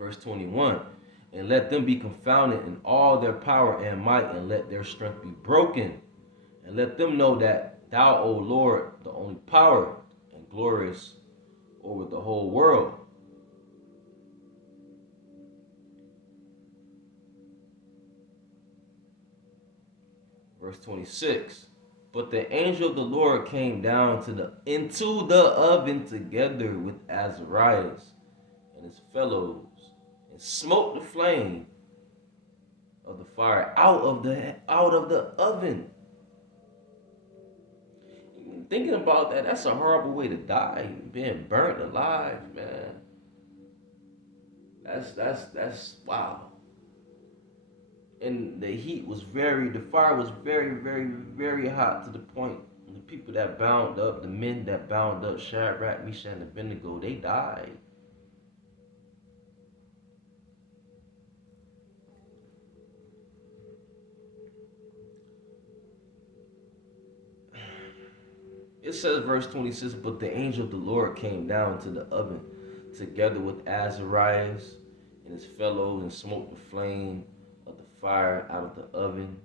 Verse 21. And let them be confounded in all their power and might, and let their strength be broken. And let them know that thou, O Lord, the only power and glorious over the whole world. Verse 26. But the angel of the Lord came down into the oven together with Azarias and his fellows, and smote the flame of the fire out of the oven. Thinking about that, that's a horrible way to die, being burnt alive, man. That's wow. And the fire was very, very, very hot, to the point the people that bound up, the men that bound up Shadrach, Meshach, and Abednego, they died. It says, verse 26, but the angel of the Lord came down to the oven together with Azarias and his fellows, and smote the flame of the fire out of the oven,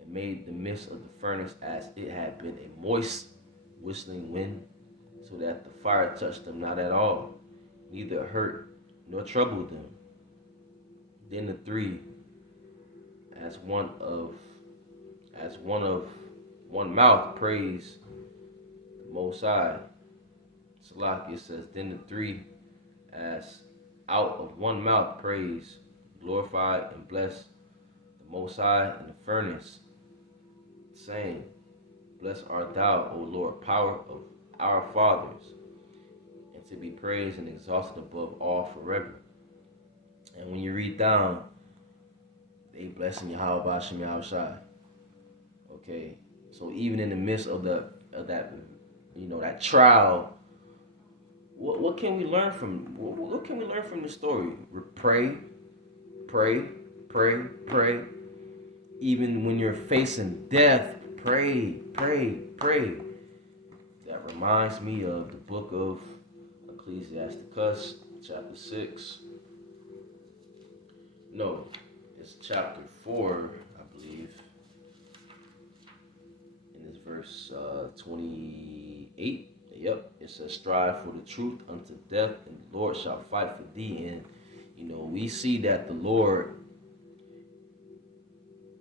and made the midst of the furnace as it had been a moist whistling wind, so that the fire touched them not at all, neither hurt nor troubled them. Then the three, as one of one mouth, praised the Most High. Salaki says, then the three, as out of one mouth, praised, glorified, and blessed the Most High in the furnace, saying, blessed art thou, O Lord, power of our fathers, and to be praised and exalted above all forever. And when you read down, they blessing Yahweh B'Shem Yahushai. Okay, so even in the midst of that that trial, what can we learn from what can we learn from the story? Pray, pray, pray, pray. Even when you're facing death, pray, pray, pray. That reminds me of the book of Ecclesiasticus, chapter 6. No, it's chapter 4, I believe. In this verse 28. Yep, it says, strive for the truth unto death, and the Lord shall fight for thee. And we see that the Lord,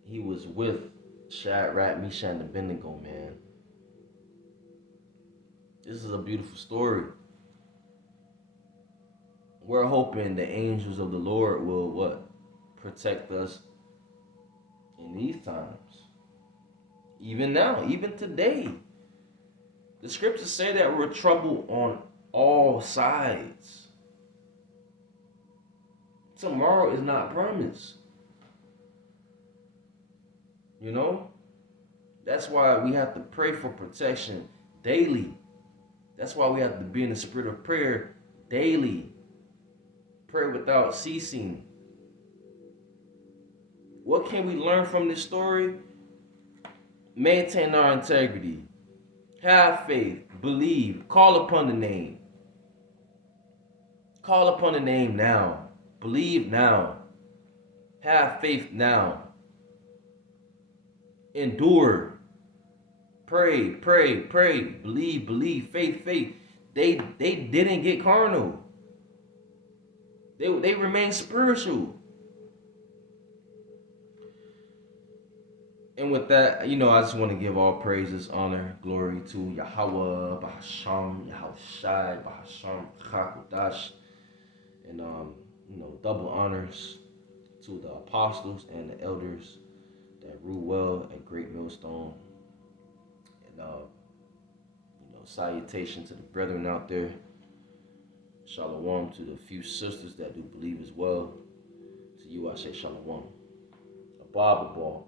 he was with Shadrach, Meshach, and Abednego, man. This is a beautiful story. We're hoping the angels of the Lord will what? Protect us in these times. Even now, even today. The scriptures say that we're troubled on all sides. Tomorrow is not promised. That's why we have to pray for protection daily. That's why we have to be in the spirit of prayer daily. Pray without ceasing. What can we learn from this story? Maintain our integrity. Have faith. Believe. Call upon the name. Call upon the name now. Believe now. Have faith now. Endure. Pray, pray, pray. Believe, believe. Faith, faith. They didn't get carnal. They remain spiritual. And with that, I just want to give all praises, honor, glory to Yahweh, Bahasham, Yahushai, Bahasham, Chakodash, and double honors to the apostles and the elders that rule well at Great Millstone, and salutation to the brethren out there. Shalom to the few sisters that do believe as well. To you, I say shalom. A Bible ball.